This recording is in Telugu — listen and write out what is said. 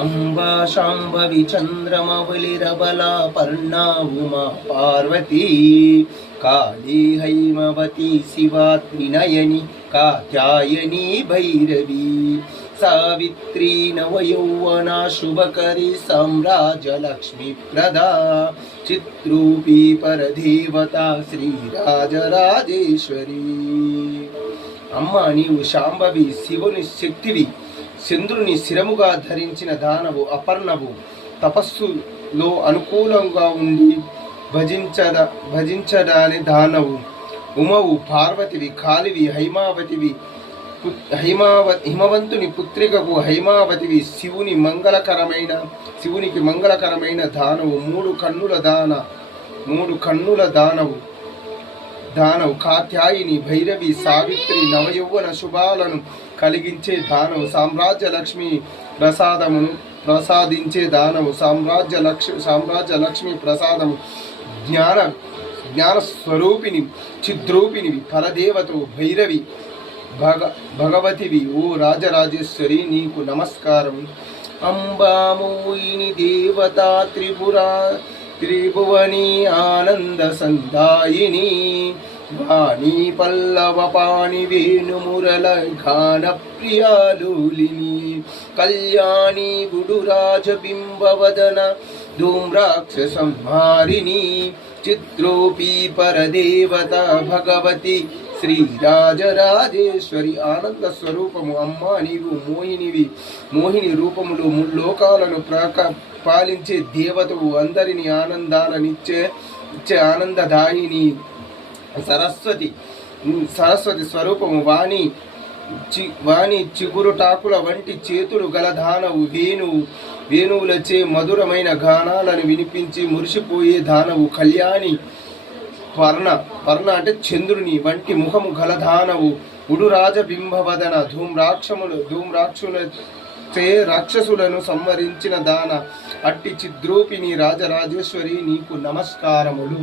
అంబా శాంభవి చంద్రమౌళిరబలా పర్ణా ఉమా పార్వతీ కాళీ హైమవతి శివా త్రినయని కాత్యాయని భైరవీ సావిత్రీ నవయౌవనా శుభకరి సామ్రాజ్యలక్ష్మీ ప్రదా చిత్రూపీ పరదేవత శ్రీరాజరాజేశ్వరీ. అమ్మ, నీవు శాంభవి, శివుని శక్తివి, చంద్రుని శిరముగా ధరించిన దానవు, అపర్ణవు, తపస్సులో అనుకూలంగా ఉండి భజించడాని దానవు, ఉమవు, పార్వతివి, కాలివి, హిమవంతుని పుత్రికకు హైమావతివి, శివునికి మంగళకరమైన దానవు, మూడు కన్నుల దానవు కాత్యాయిని, భైరవి, సావిత్రి, నవయౌవన శుభాలను కలిగించే దానవు, సామ్రాజ్య లక్ష్మి ప్రసాదమును ప్రసాదించే దానవు, సామ్రాజ్య లక్ష్మి ప్రసాదము, జ్ఞాన స్వరూపిణి, చిద్రూపిణి, పరదేవతవు, భైరవి, భగవతివి, ఓ రాజరాజేశ్వరి, నీకు నమస్కారం. అంబామోయిని దేవతా త్రిభువని ఆనంద సందాయిని, వాణి పల్లవ పాణి వేణుమురళ గాన ప్రియాలులిని, కళ్యాణి గుడురాజబింబవదన ధూమ్రాక్ష సంహారిణి, చిత్రోపీ పరదేవత భగవతి శ్రీరాజరాజేశ్వరి. ఆనంద స్వరూపము అమ్మా, నీవు మోహిని రూపములు, ముల్లోకాలను పాలించే దేవతవు, అందరిని ఆనందాలనిచ్చే ఆనందదాయిని సరస్వతి స్వరూపము, వాణి చిగురుటాకుల వంటి చేతులు గల దానవు, వేణువులచే మధురమైన గానాలను వినిపించి మురిసిపోయే దానవు, కళ్యాణి, పర్ణ అంటే చంద్రుని వంటి ముఖము గల దానవు, ఉడురాజ బింబవదన, ధూమ్రాక్షులచే రాక్షసులను సంవరించిన దాన, అట్టి చిద్రూపిణి రాజరాజేశ్వరి, నీకు నమస్కారములు.